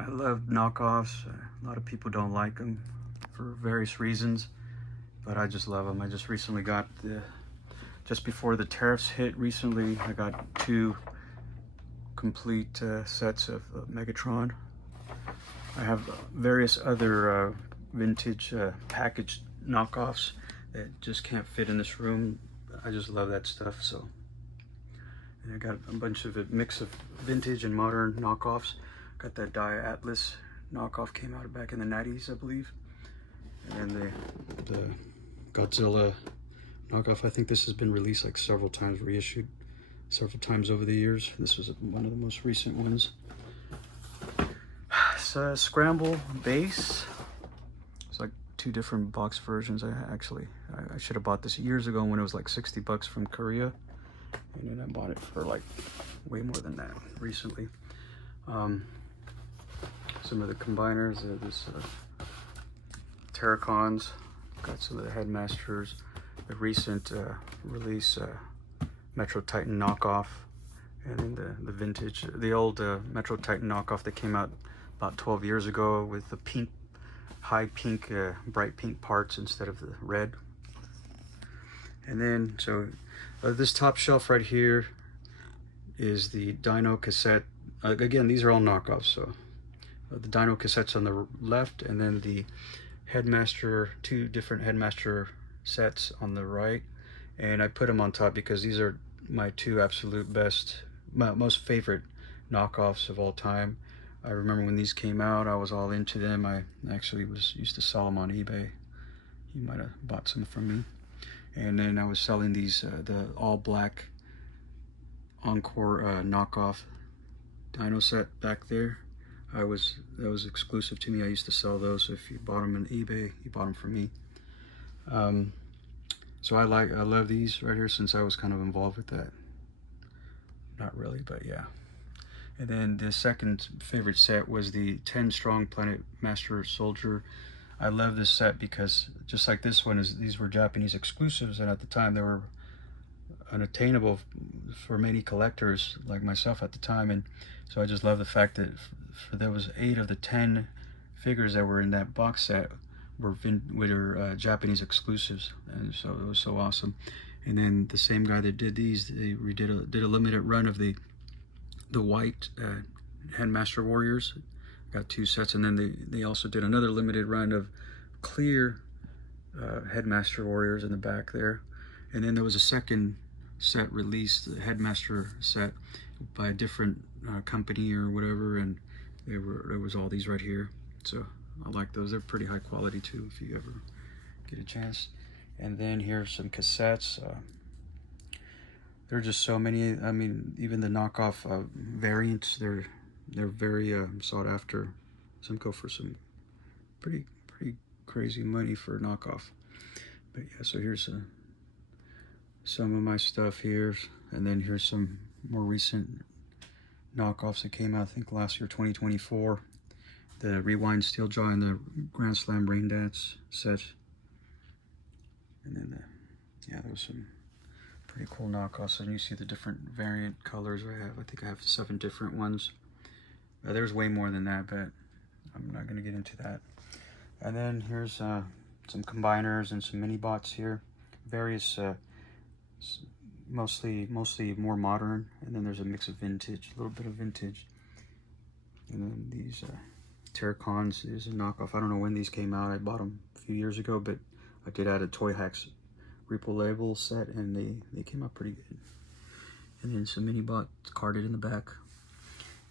I love knockoffs. A lot of people don't like them for various reasons, but I just love them. I just recently got just before the tariffs hit recently, I got two complete sets of Megatron. I have various other vintage packaged knockoffs that just can't fit in this room. I just love that stuff. So, and I got a bunch of a mix of vintage and modern knockoffs. Got that Dia Atlas knockoff, came out back in the 90s, I believe. And then the Godzilla knockoff. I think this has been released like several times, reissued several times over the years. This was one of the most recent ones. It's a Scramble base. It's like two different box versions. I should have bought this years ago when it was like 60 bucks from Korea. And then I bought it for like way more than that recently. Some of the combiners, this Terracons, got some of the Headmasters, the recent release Metro Titan knockoff, and then the vintage, the old Metro Titan knockoff that came out about 12 years ago with the pink, high pink, bright pink parts instead of the red. And then, so this top shelf right here is the Dino cassette. Again, these are all knockoffs, so the Dino cassettes on the left, and then the Headmaster, two different Headmaster sets on the right. And I put them on top because these are my two absolute best, my most favorite knockoffs of all time. I remember when these came out, I was all into them. I actually used to sell them on eBay. You might have bought some from me. And then I was selling these, the all black Encore knockoff Dino set back there. That was exclusive to me. I used to sell those. So if you bought them on eBay, you bought them from me. So I love these right here since I was kind of involved with that. Not really, but yeah. And then the second favorite set was the 10 Strong Planet Master Soldier. I love this set because just like this one, these were Japanese exclusives, and at the time they were unattainable for many collectors like myself at the time. And so I just love the fact that there was 8 of the 10 figures that were in that box set were Japanese exclusives, and so it was so awesome. And then the same guy that did these, they did a limited run of the white Headmaster Warriors. Got 2 sets, and then they also did another limited run of clear Headmaster Warriors in the back there. And then there was a second set released, the Headmaster set by a different company or whatever, and there was all these right here. So I like those. They're pretty high quality too if you ever get a chance. And then here's some cassettes. There are just so many. I mean, even the knockoff variants, they're very sought after. Some go for some pretty crazy money for a knockoff. But yeah, so here's some of my stuff here, and then here's some more recent knockoffs that came out, I think last year, 2024. The Rewind Steel Jaw and the Grand Slam Rain Dance set. And then yeah, there was some pretty cool knockoffs, and you see the different variant colors I have. I think I have 7 different ones. There's way more than that, but I'm not gonna get into that. And then here's some combiners and some mini bots here. Various, mostly more modern, and then there's a mix of vintage, a little bit of vintage. And then these Terracons is a knockoff. I don't know when these came out. I bought them a few years ago, but I did add a Toy Hacks Repo Label set, and they came out pretty good. And then some mini bots carded in the back.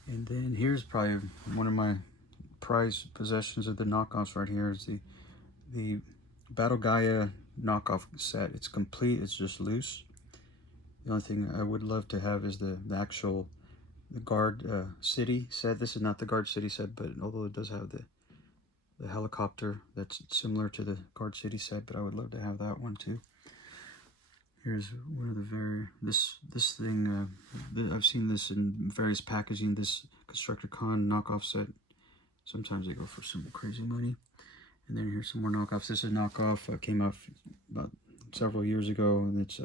And then here's probably one of my prized possessions of the knockoffs right here is the Battle Gaia knockoff set. It's complete, it's just loose. The only thing I would love to have is the actual Guard City set. This is not the Guard City set, but although it does have the helicopter that's similar to the Guard City set, but I would love to have that one too. Here's one of the this thing, I've seen this in various packaging, this Constructicon knockoff set. Sometimes they go for some crazy money. And then here's some more knockoffs. This is a knockoff, came out about several years ago, and it's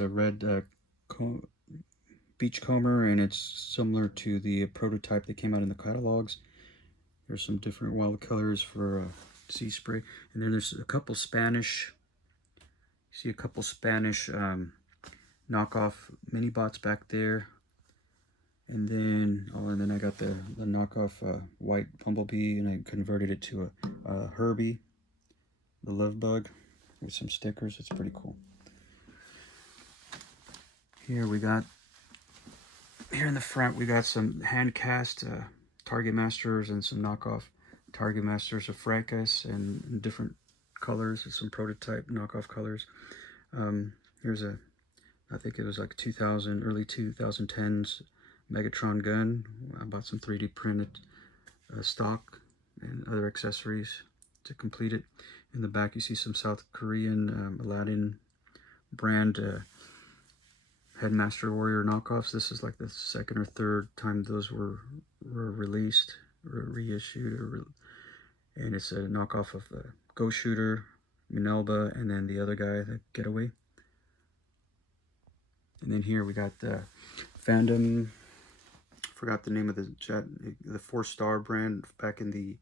a red beachcomber, and it's similar to the prototype that came out in the catalogs. There's some different wild colors for sea spray, and then there's a couple Spanish. See a couple Spanish knockoff mini bots back there, and then I got the knockoff white bumblebee, and I converted it to a Herbie, the love bug, with some stickers. It's pretty cool. Here in the front we got some hand cast Target Masters and some knockoff Target Masters of Fracas and different colors and some prototype knockoff colors. Here's I think it was like early 2010s Megatron gun. I bought some 3D printed stock and other accessories to complete it. In the back you see some South Korean Aladdin brand Headmaster Warrior knockoffs. This is like the second or third time those were released or reissued, and it's a knockoff of the Ghost Shooter, Minelba, and then the other guy, the Getaway. And then here we got the Fandom. Forgot the name of the jet, the 4-star brand back in the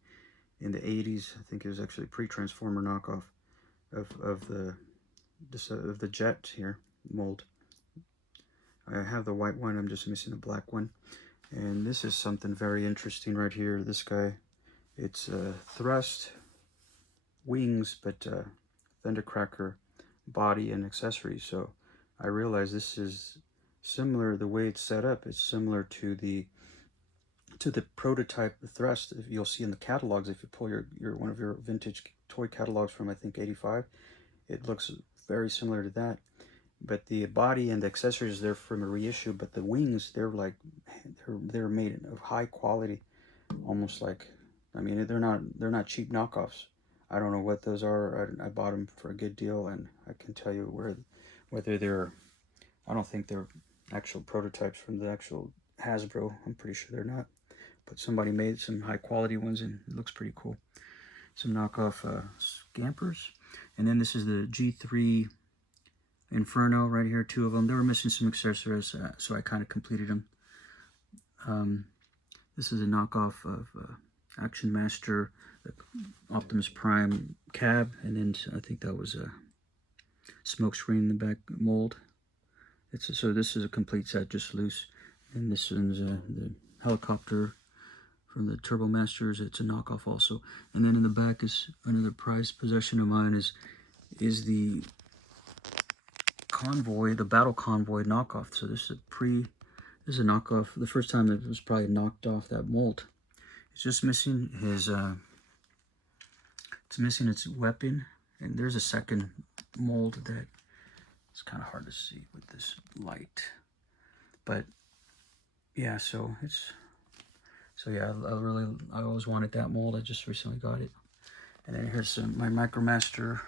80s. I think it was actually a pre-Transformer knockoff of the jet here mold. I have the white one, I'm just missing the black one. And this is something very interesting right here. This guy, it's thrust, wings, but Thundercracker body and accessories. So I realize this is similar, the way it's set up, it's similar to the prototype thrust. If you'll see in the catalogs, if you pull your one of your vintage toy catalogs from I think 85, it looks very similar to that. But the body and the accessories, they're from a reissue, but the wings, they're made of high quality, almost like, I mean, they're not cheap knockoffs. I don't know what those are. I bought them for a good deal, and I can tell you whether they're, I don't think they're actual prototypes from the actual Hasbro. I'm pretty sure they're not, but somebody made some high quality ones, and it looks pretty cool. Some knockoff Scampers, and then this is the G3 Inferno right here, 2 of them. They were missing some accessories, so I kind of completed them. This is a knockoff of Action Master, Optimus Prime cab, and then I think that was a smokescreen in the back mold. So this is a complete set, just loose. And this one's the helicopter from the Turbo Masters. It's a knockoff also. And then in the back is another prized possession of mine is the Convoy, the Battle Convoy knockoff. So this is a knockoff. The first time it was probably knocked off that mold. It's just missing his it's missing its weapon, and there's a second mold that it's kind of hard to see with this light. But yeah, I always wanted that mold. I just recently got it. And then here's my MicroMaster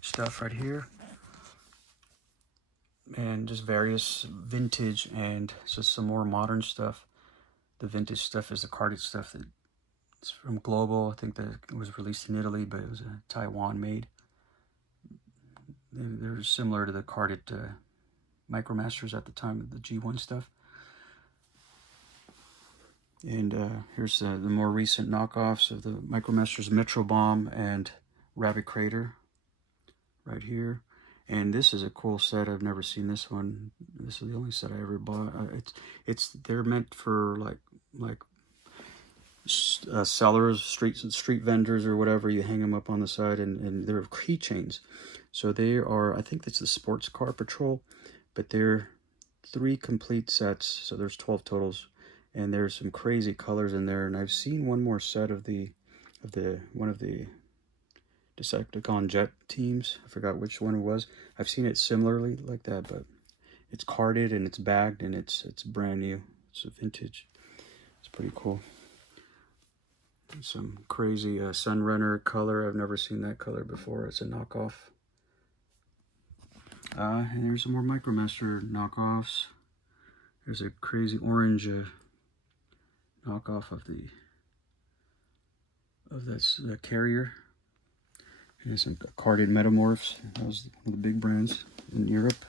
stuff right here. And just various vintage and just some more modern stuff. The vintage stuff is the carded stuff that's from Global. I think that it was released in Italy, but it was a Taiwan made. They're similar to the carded MicroMasters at the time of the G1 stuff. And here's the more recent knockoffs of the MicroMasters Metro Bomb and Rabbit Crater right here. And this is a cool set. I've never seen this one. This is the only set I ever bought. They're meant for like sellers, street vendors or whatever. You hang them up on the side, and they're keychains. So they are, I think that's the Sports Car Patrol, but they're 3 complete sets. So there's 12 totals, and there's some crazy colors in there. And I've seen one more set of one of the Decepticon jet teams. I forgot which one it was. I've seen it similarly like that, but it's carded and it's bagged and it's brand new. It's a vintage. It's pretty cool. And some crazy Sunrunner color. I've never seen that color before. It's a knockoff. And there's some more MicroMaster knockoffs. There's a crazy orange knockoff of the carrier. And there's some carded Metamorphs. That was one of the big brands in Europe.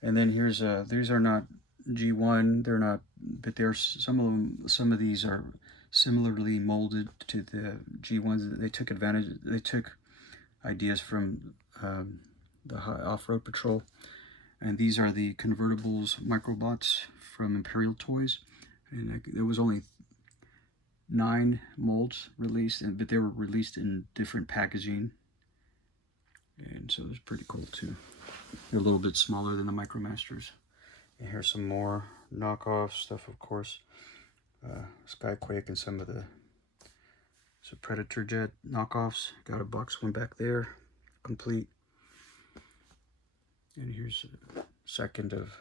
And then here's these are not G1. They're not, but there's some of them. Some of these are similarly molded to the G1s. They took advantage. They took ideas from the Off-Road Patrol, and these are the convertibles microbots from Imperial Toys. And there was only 9 molds released, but they were released in different packaging, and so it's pretty cool too. They're a little bit smaller than the MicroMasters. And here's some more knockoff stuff, of course. Skyquake and some of the Predator Jet knockoffs. Got a box one back there, complete. And here's a second of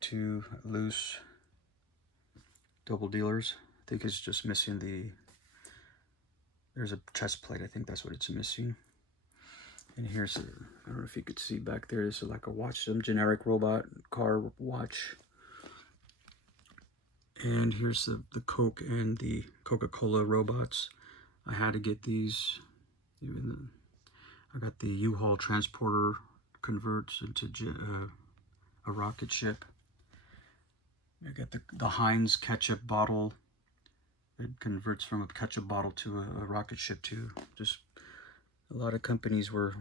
2 loose double dealers. I think it's just missing there's a chest plate. I think that's what it's missing. And here's I don't know if you could see back there, this is like a watch, some generic robot car watch. And here's the Coke and the Coca-Cola robots. I had to get these. I got the U-Haul transporter converts into a rocket ship. I got the Heinz ketchup bottle. It converts from a ketchup bottle to a rocket ship too. Just a lot of companies were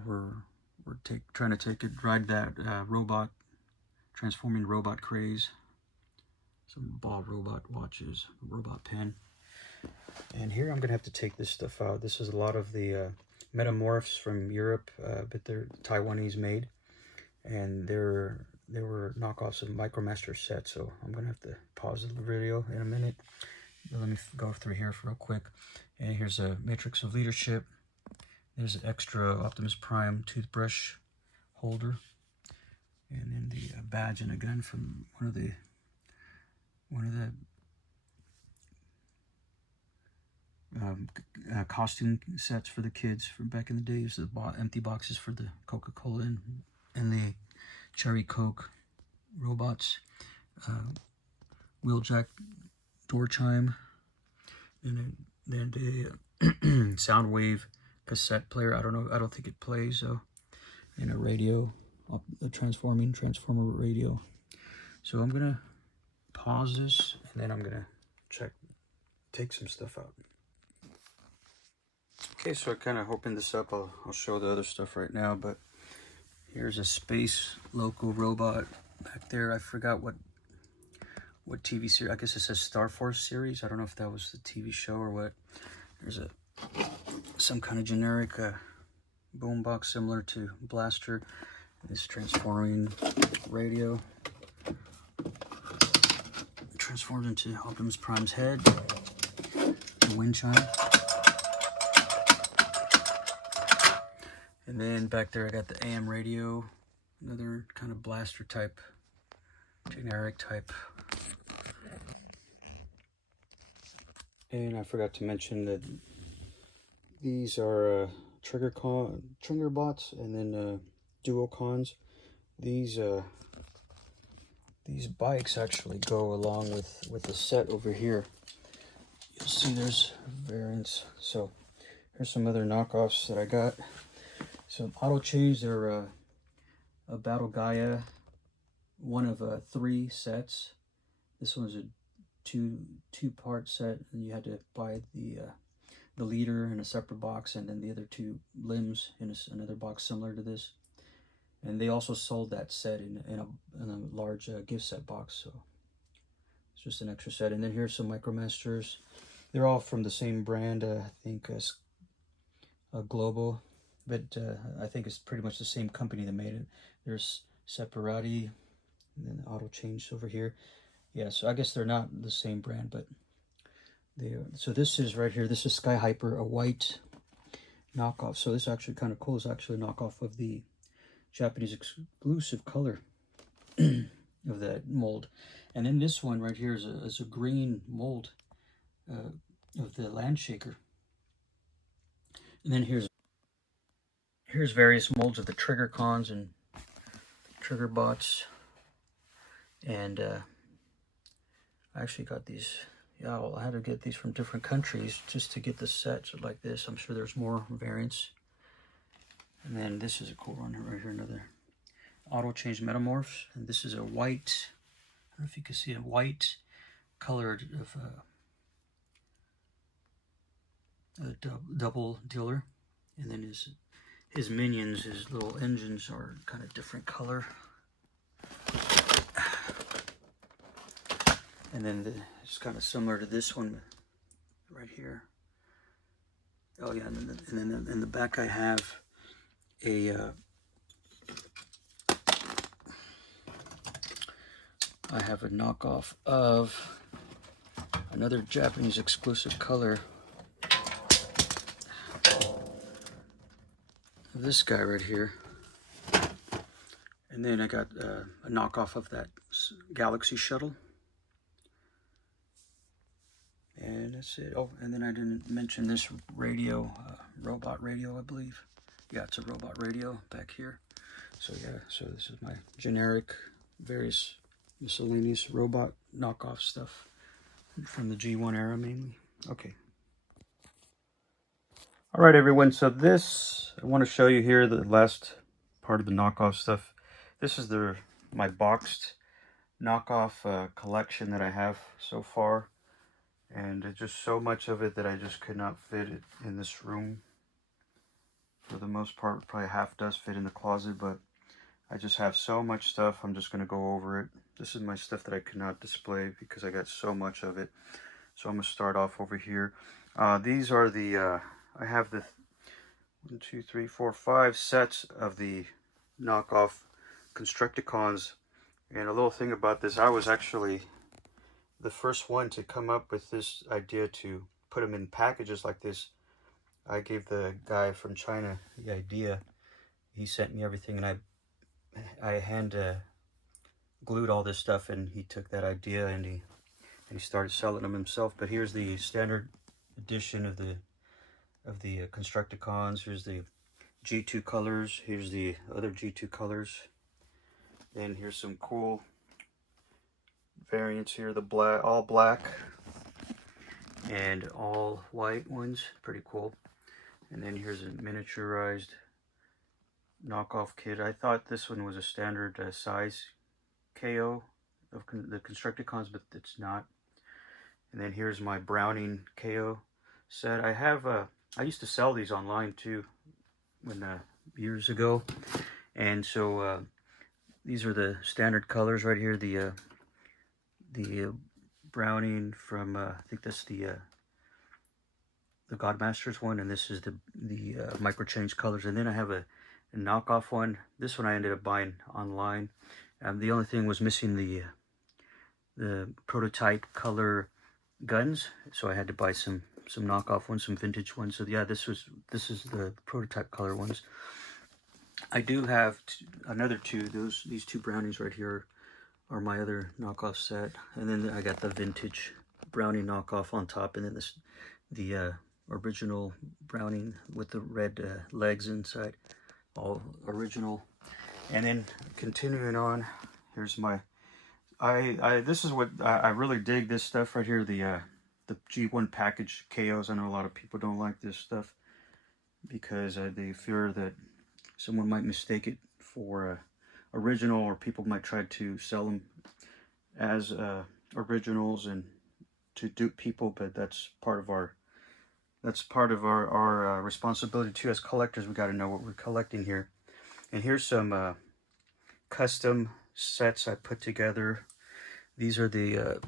trying to ride that transforming robot craze. Some ball robot watches, robot pen. And here I'm gonna have to take this stuff out. This is a lot of the Metamorphs from Europe, but they're Taiwanese made, and they were knockoffs of MicroMaster sets. So I'm gonna have to pause the video in a minute. Let me go through here real quick. And here's a Matrix of Leadership. There's an extra Optimus Prime toothbrush holder, and then the badge and a gun from one of the costume sets for the kids from back in the days. The empty boxes for the Coca-Cola and the Cherry Coke robots. Wheeljack door chime, and then the Soundwave cassette player. I don't know. I don't think it plays. So, and a radio, a transformer radio. So I'm gonna pause this, and then I'm gonna take some stuff out. Okay, so I kind of opened this up. I'll show the other stuff right now, but here's a space local robot back there. I forgot what TV series. I guess it says Star Force series. I don't know if that was the TV show or what. There's some kind of generic boombox similar to Blaster. This transforming radio transforms into Optimus Prime's head. The wind chime. And then back there I got the AM radio, another kind of Blaster type, generic type. And I forgot to mention that these are trigger bots, and then duo cons. These bikes actually go along with the set over here. You'll see there's variants. So here's some other knockoffs that I got. So auto change, they're a Battle Gaia, one of 3 sets. This one's a two-part set, and you had to buy the leader in a separate box, and then the other 2 limbs in another box similar to this. And they also sold that set in a large gift set box, so it's just an extra set. And then here's some MicroMasters. They're all from the same brand, I think as Global, but I think it's pretty much the same company that made it. There's Separati, and then auto change over here. Yeah, so I guess they're not the same brand, but they are. So this is right here. This is Sky Hyper, a white knockoff. So this is actually kind of cool. It's actually a knockoff of the Japanese exclusive color of that mold. And then this one right here is a green mold of the Landshaker. And then here's various molds of the trigger cons and trigger bots. And I actually got these. Yeah, well, I had to get these from different countries just to get the sets like this. I'm sure there's more variants. And then this is a cool one right here, another auto change metamorphs, and this is a white, I don't know if you can see a white colored of a double dealer, and then his minions, his little engines are kind of different color. And then it's kind of similar to this one right here. Oh yeah, and then in the back I have a knockoff of another Japanese exclusive color. This guy right here. And then I got a knockoff of that Galaxy shuttle. And that's it. Oh, and then I didn't mention this radio, robot radio, I believe. Yeah, it's a robot radio back here. So yeah, so this is my generic, various miscellaneous robot knockoff stuff from the G1 era mainly. Okay. All right, everyone. So this, I want to show you here the last part of the knockoff stuff. This is my boxed knockoff collection that I have so far. And it's just so much of it that I just could not fit it in this room. For the most part, probably half does fit in the closet, but I just have so much stuff. I'm just going to go over it. This is my stuff that I could not display because I got so much of it. So I'm going to start off over here. These are the, I have the 1, 2, 3, 4, 5 sets of the knockoff Constructicons. And a little thing about this, I was actually the first one to come up with this idea to put them in packages like this. I gave the guy from China the idea. He sent me everything, and I hand glued all this stuff, and he took that idea and he started selling them himself. But here's the standard edition of the Constructicons. Here's the G2 colors. Here's the other G2 colors. And here's some cool variants here. The black, all black and all white ones, pretty cool. And then here's a miniaturized knockoff kit. I thought this one was a standard size KO of the Constructicons, but it's not. And then here's my Browning KO set. I used to sell these online too, years ago. And so these are the standard colors right here. The Browning from I think that's the Godmasters one, and this is the micro change colors. And then I have a knockoff one. This one I ended up buying online. The only thing was missing the prototype color guns, so I had to buy some knockoff ones, some vintage ones. So yeah, this is the prototype color ones. I do have another two. These two Brownings right here are my other knockoff set, and then I got the vintage Browning knockoff on top, and then the original Browning with the red legs inside, all original. And then continuing on, here's my this is what I really dig, this stuff right here, the G1 package KOs. I know a lot of people don't like this stuff because they fear that someone might mistake it for original, or people might try to sell them as originals and to dupe people. But that's part of our responsibility too as collectors. We got to know what we're collecting here. And here's some custom sets I put together. These are the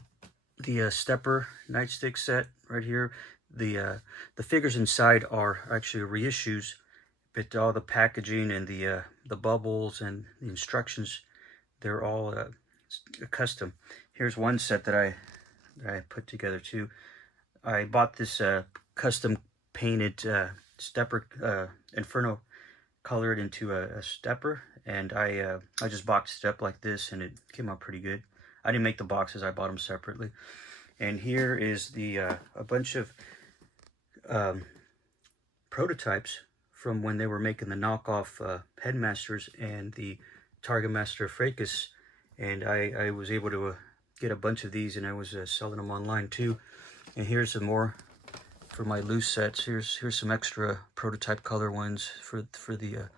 Stepper nightstick set right here. The figures inside are actually reissues, but all the packaging and the bubbles and the instructions, they're all custom. Here's one set that I put together too. I bought this custom painted Stepper Inferno, colored into a Stepper, and I just boxed it up like this, and it came out pretty good. I didn't make the boxes, I bought them separately. And here is a bunch of prototypes from when they were making the knockoff Headmasters and the Target Master Fracas, and I was able to get a bunch of these, and I was selling them online too. And here's some more for my loose sets. Here's some extra prototype color ones for the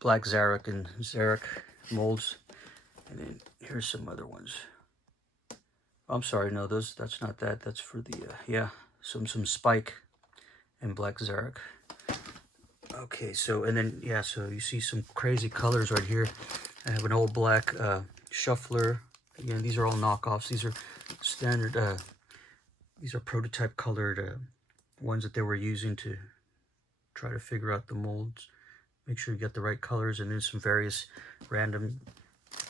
black Zarek and Zarek molds. And then here's some other ones. I'm sorry, no, that's not that. That's for the, yeah, some Spike and black Zarek. Okay, so, and then, yeah, so you see some crazy colors right here. I have an old black shuffler. Again, these are all knockoffs. These are standard, these are prototype colored ones that they were using to try to figure out the molds. Make sure you get the right colors, and then some various random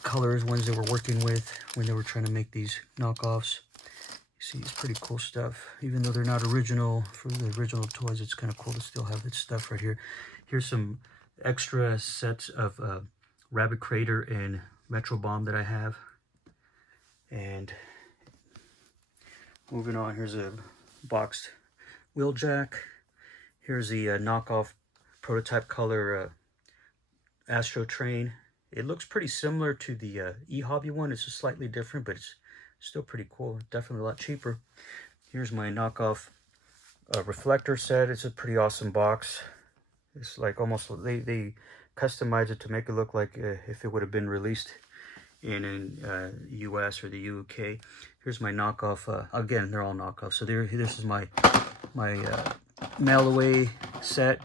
colors, ones they were working with when they were trying to make these knockoffs. You see, it's pretty cool stuff. Even though they're not original for the original toys, it's kind of cool to still have this stuff right here. Here's some extra sets of Rabbit Crater and Metro Bomb that I have. And moving on, here's a boxed Wheeljack. Here's the knockoff prototype color Astro Train. It looks pretty similar to the E-Hobby one. It's just slightly different, but it's still pretty cool. Definitely a lot cheaper. Here's my knockoff reflector set. It's a pretty awesome box. It's like almost, they customized it to make it look like if it would have been released in US or the UK. Here's my knockoff. Again, they're all knockoffs. So this is my mail away set,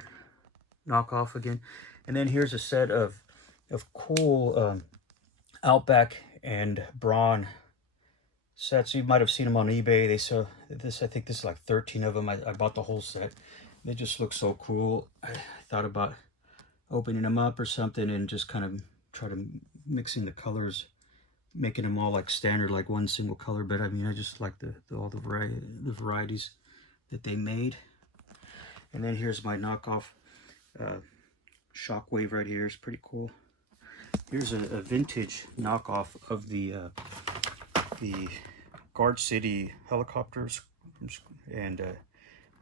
knockoff again. And then here's a set of cool Outback and Braun sets. You might have seen them on eBay. They sell this, I think this is like 13 of them. I bought the whole set. They just look so cool. I thought about opening them up or something and just kind of try to mixing the colors, making them all like standard, like one single color. But I mean, I just like all the varieties that they made. And then here's my knockoff Shockwave right here. It's pretty cool. Here's a vintage knockoff of the Guard City helicopters, and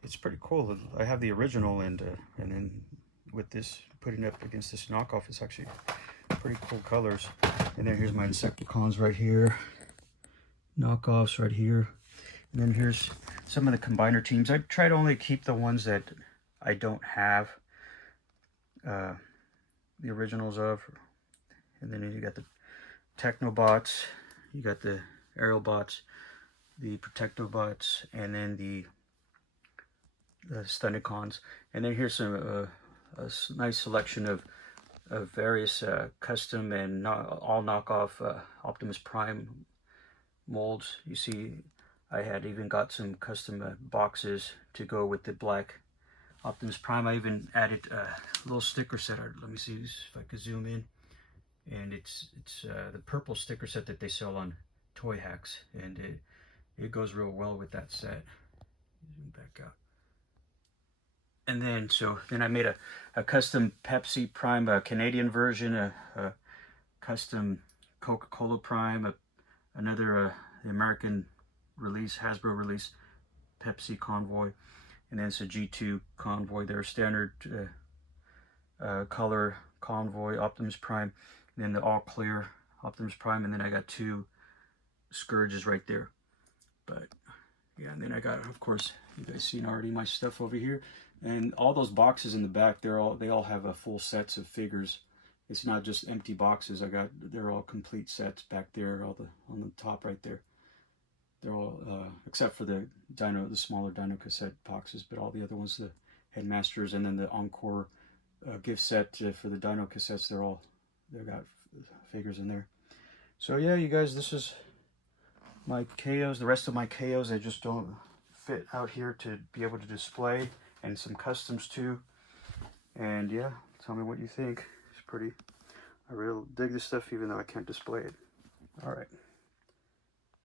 it's pretty cool. I have the original, and then with this, putting it up against this knockoff, it's actually pretty cool colors. And then here's my Insecticons right here, knockoffs right here. And then here's some of the combiner teams. I try to only keep the ones that I don't have the originals of. And then you got the Technobots, you got the Aerobots, the Protectobots, and then the Stunticons. And then here's some a nice selection of various custom and all knockoff Optimus Prime molds. You see, I had even got some custom boxes to go with the black Optimus Prime. I even added a little sticker set. Let me see if I could zoom in. And it's the purple sticker set that they sell on Toy Hacks, and it goes real well with that set. Zoom back out. And then then I made a custom Pepsi Prime, a Canadian version, a custom Coca-Cola Prime, another the American release, Hasbro release, Pepsi Convoy, and then it's a G2 Convoy. They're standard color Convoy Optimus Prime. And then the all clear Optimus Prime, and then I got two Scourges right there. But yeah, and then I got, of course, you guys seen already my stuff over here, and all those boxes in the back, they all have a full sets of figures. It's not just empty boxes. They're all complete sets back there, on the top right there. They're all except for the smaller Dino cassette boxes, but all the other ones, the Headmasters, and then the Encore gift set for the Dino cassettes, they've got figures in there. So yeah, you guys, this is my KOs. The rest of my KOs, they just don't fit out here to be able to display, and some customs too. And yeah, tell me what you think. I really dig this stuff, even though I can't display it. All right.